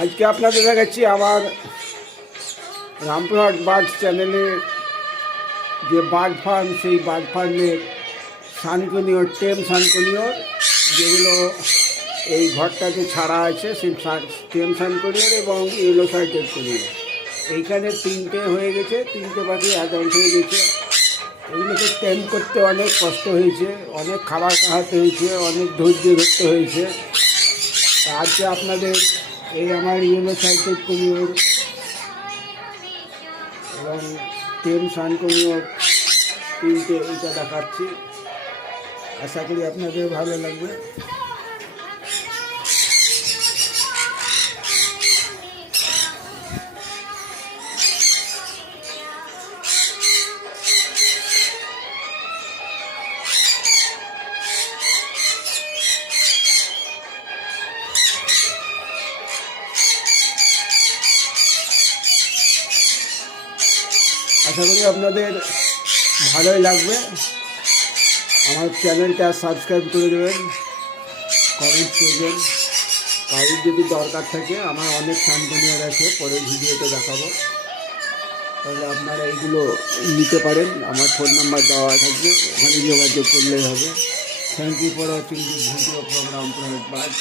আজকে আপনাদের দেখাচ্ছি আমার রামপুরহাট বার্ড চ্যানেলের যে বার্ড ফার্ম, সেই বার্ড ফার্মের সানকনিয়র, টেম সানকনিয়র যেগুলো এই ঘরটাতে ছাড়া আছে, সেই টেম সানকনিয়র এবং ইয়েলো সাইটেড কনিয়র। এইখানে তিনটে হয়ে গেছে, তিনটে পাখি অ্যাডাল্ট হয়ে গেছে। এগুলোকে টেম করতে অনেক কষ্ট হয়েছে, অনেক খাবার খাওয়াতে হয়েছে, অনেক ধৈর্য ধরতে হয়েছে। আজকে আপনাদের এই আমার ইয়েলো সাইটেড কনিয়র এবং টেম সানকনিয়র তিনটে এইটা দেখাচ্ছি। আশা করি আপনাদের ভালো লাগবে। আশা করি আপনাদের ভালোই লাগবে। আমার চ্যানেলটা সাবস্ক্রাইব করে দেবেন, কমেন্ট করবেন। কারোর যদি দরকার থাকে, আমার অনেক সানকনিয়র আছে, পরের ভিডিওতে দেখাবো, তাহলে আপনারা এইগুলো নিতে পারেন। আমার ফোন নাম্বার দেওয়া থাকবে, ওখানে যোগাযোগ করলেই হবে। Thank you for watching this video from Rampurhat bird.